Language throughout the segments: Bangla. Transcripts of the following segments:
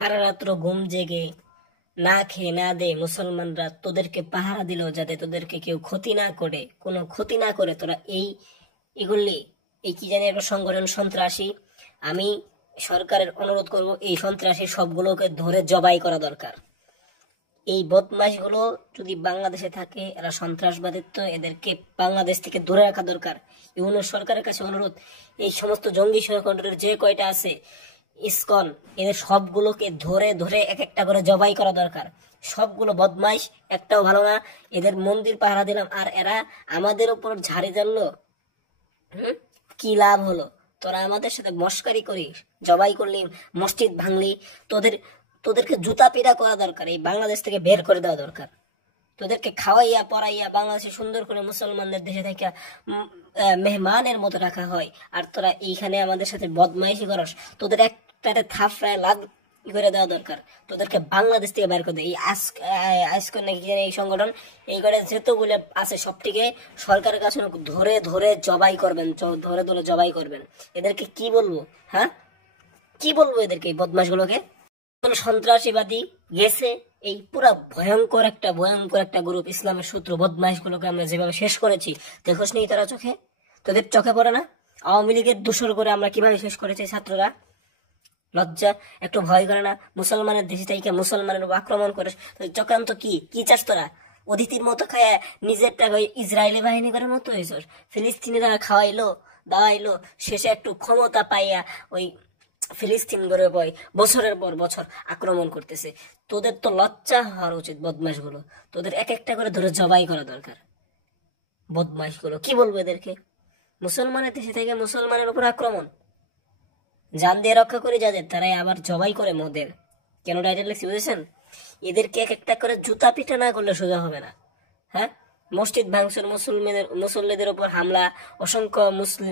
সারা রাত্র ঘুম জেগে না খেয়ে না দে মুসলমানরা তোদেরকে পাহারা দিল যাতে তোদেরকে কেউ ক্ষতি না করে, কোনো ক্ষতি না করে। তোরা এগুলি এই কি জানি একটা সংগঠন সন্ত্রাসী। আমি সরকারের অনুরোধ করব এই সন্ত্রাসী সবগুলোকে ধরে জবাই করা দরকার। এই বদমাশগুলো যদি বাংলাদেশে থাকে, এরা সন্ত্রাসবাদিত্ব, এদেরকে বাংলাদেশ থেকে দূরে রাখা দরকার। ইউনূস সরকারের কাছে অনুরোধ, এই সমস্ত জঙ্গি সংগঠনের যে কয়টা আছে ইসকন, এদের সবগুলোকে ধরে ধরে এক একটা করে জবাই করা দরকার। সবগুলো বদমাইশ, একটাও ভালো না। এদের মন্দির পাহারা দিলাম আর এরা আমাদের উপর ঝাড়ি জ্বাললো। কি লাভ হলো? তোরা আমাদের সাথে মস্কারি করিস, জবাই করলি, মসজিদ ভাঙলি। তোদেরকে জুতা পিটা করা দরকার, এই বাংলাদেশ থেকে বের করে দেওয়া দরকার। তোদেরকে খাওয়াইয়া পড়াইয়া বাংলাদেশে সুন্দর করে মুসলমানদের দেশে থেকে মেহমানের মতো রাখা হয়, আর তোরা এইখানে আমাদের সাথে বদমাইশি করস। তোদের একটা থাফড়ায় লাভ করে দেওয়া দরকার। তোদেরকে বাংলাদেশ থেকে বের করে দেয়। এই আজকের নাকি এই সংগঠন, এই করে যেতগুলো আছে সবটিকে সরকারের কাছে ধরে ধরে জবাই করবেন, ধরে ধরে জবাই করবেন। এদেরকে কি বলবো? হ্যাঁ, কি বলবো এদেরকে, এই বদমাশগুলোকে? সন্ত্রাসীবাদী গেছে, এই পুরা ভয়ঙ্কর একটা গ্রুপ, ইসলামের শত্রু বদমাইশ গুলোকে আমরা যেভাবে শেষ করেছি দেখোস নি? তারা চোখে, তোদের চোখে পড়ে না? আওয়ামী লীগের দোষর করে আমরা কিভাবে শেষ করেছি ছাত্ররা? লজ্জা একটু ভয় করে না? মুসলমানের দেশে থেকে মুসলমানের উপর আক্রমণ করে চক্রান্ত কি চাস তোরা? অতিথির মতো খায় নিজের টাকা ইসরায়েলি বাহিনী করার মতো হয়েছ। ফিলিস্তিনিরা খাওয়াইলো দাওয়াইলো, শেষে একটু ক্ষমতা পাইয়া ওই ফিলিস্তিন করে বয় বছরের পর বছর আক্রমণ করতেছে। তোদের তো লজ্জা হওয়ার উচিত। বদমাশ গুলো, তোদের এক একটা করে ধরে জবাই করা দরকার। বদমাশ গুলো কি বলবো এদেরকে? মুসলমানের দেশে থেকে মুসলমানের উপর আক্রমণ, জান দিয়ে রক্ষা করে যাদের, তারাই আবার জবাই করে মোদের। কেন টাইটেল লিখছি বুঝেছেন? এদেরকে এক একটা করে জুতা পিটা না করলে সোজা হবে না। হ্যাঁ, মসজিদ ভাঙচুর, মুসল্লিদের উপর হামলা, অসংখ্য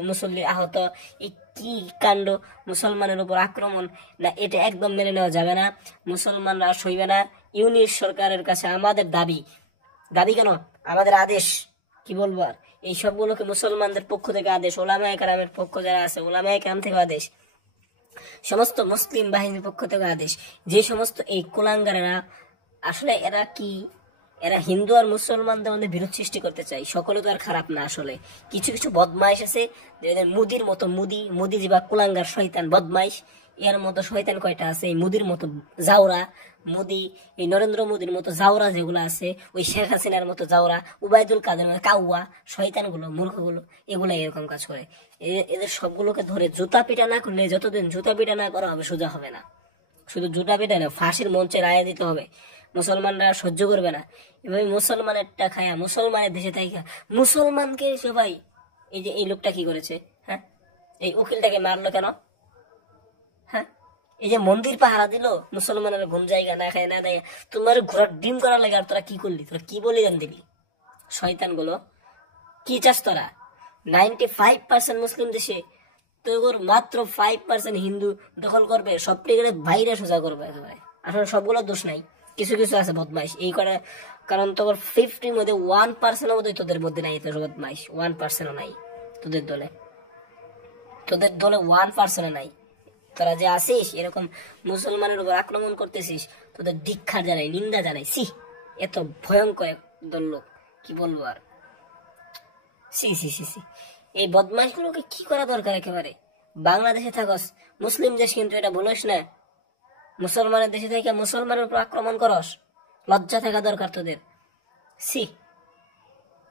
মুসল্লি আহত, এই কি কাণ্ড! মুসলমানের উপর আক্রমণ না, এটা একদম মেনে নেওয়া যাবে না। মুসলমানরা সইবে না। ইউনিশ সরকারের কাছে আমাদের দাবি কেন, আমাদের আদেশ, কি বলবো আর, এই সবগুলোকে মুসলমানদের পক্ষ থেকে আদেশ, ওলামায়ে কেরামের পক্ষ যারা আছে ওলামায়ে কেরাম থেকে আদেশ, সমস্ত মুসলিম বাহিনীর পক্ষ থেকে আদেশ। যে সমস্ত এই কুলাঙ্গারেরা, আসলে এরা হিন্দু আর মুসলমানদের মধ্যে বিরোধ সৃষ্টি করতে চায়। সকলে তো আর খারাপ না, আসলে কিছু কিছু বদমাইশ আছে, মুদির মতো মুদি বা কুলাঙ্গার শয়তান বদমাইশ। এর মতো শয়তান কয়টা আছে, এই মুদির মতো জাউরা মোদি, এই নরেন্দ্র মোদীর মতো জাউরা যেগুলো আছে, ওই শেখ হাসিনার মতো জাউরা, উবায়দুল কাদের মতো কাউয়া শয়তানগুলো, মূর্খগুলো, এগুলো এরকম কাজ করে। এদের সবগুলোকে ধরে জুতা পিটা না করলে, যতদিন জুতা পিটা না করা হবে সোজা হবে না। শুধু জুতা পিটা না, ফাঁসির মঞ্চে রায় দিতে হবে। মুসলমানরা সহ্য করবে না এভাবে মুসলমানেরটা খায়া, মুসলমানের দেশে থাকা মুসলমানকে সবাই, এই যে এই লোকটা কি করেছে, হ্যাঁ, এই উকিলটাকে মারলো কেন? হ্যাঁ, এই যে মন্দির পাহারা দিল, মুসলমানের ঘুম জায়গা না খায় না দেয়, তোমার ঘোড়ার ডিম করা লাগে, আর তোরা কি করলি? তোরা কি বলিদান দিবি? শয়তান গুলো, কি চাস তোরা? 95% মুসলিম দেশে তোর মাত্র 5% হিন্দু দখল করবে, সবটিকে বাইরে সোজা করবে একেবারে। আসলে সবগুলো দোষ নাই, কিছু কিছু আছে বদমাইশ এই করে, কারণ তোর 50 মধ্যে 1% মধ্যে তোদের মধ্যে নাই, তোর বদমাইশ 1% নাই তোদের দলে 1% নাই। তোরা যে আসিস এরকম মুসলমানের উপর আক্রমণ করতেছিস, তোদের ধিক্ষার জানাই, নিন্দা জানাই। সি, এত ভয়ঙ্কর দল লোক, কি বলবো আর। সি সি সি সি, এই বদমাইশ গুলোকে কি করা দরকার? একেবারে বাংলাদেশে থাকস, মুসলিম দেশ, কিন্তু এটা বলিস না মুসলমানের দেশে থেকে মুসলমানের উপর আক্রমণ করস। লজ্জা থাকা দরকার তোদের। সি,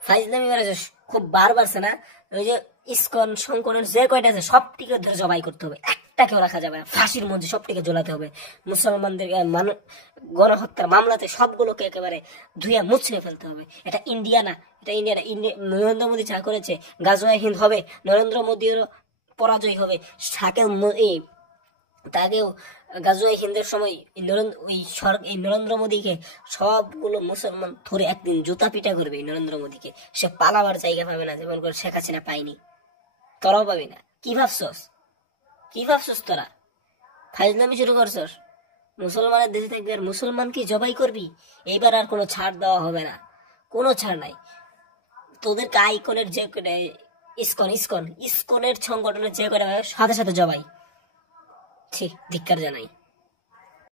ফাইজলামি করেছিস খুব বার বাড়ছে না? ওই যে ইসকন শঙ্করের যে কয়টা আছে সবটিকে ধরে জবাই করতে হবে, একটাকেও রাখা যাবে না। ফাঁসির মধ্যে সবটিকে জ্বলাতে হবে। মুসলমানদের গণহত্যার মামলাতে সবগুলোকে একেবারে ধুইয়া মুছিয়ে ফেলতে হবে। এটা ইন্ডিয়া না, নরেন্দ্র মোদী যা করেছে, গাজওয়ে হিন্দ হবে, নরেন্দ্র মোদীর পরাজয় হবে। তাকেও গাজওয়ে হিন্দের সময় এই নরেন্দ্র মোদীকে সবগুলো মুসলমান ধরে একদিন জুতা পিটা করবে। এই নরেন্দ্র মোদীকে সে পালাবার জায়গা পাবে না, যেমন করে শেখ হাসিনা পাইনি, তোরাও পাবি না। কি ভাবছস তোরা? ফাইজলামি শুরু করছস। মুসলমানের দেশে থাকবি আর মুসলমানকে জবাই করবি? এইবার আর কোনো ছাড় দেওয়া হবে না, কোনো ছাড় নাই। তোদেরকে আইকনের যে ইসকনের সংগঠনের যে করে সাথে সাথে জবাই। ঠিক ধিক্কার জানাই।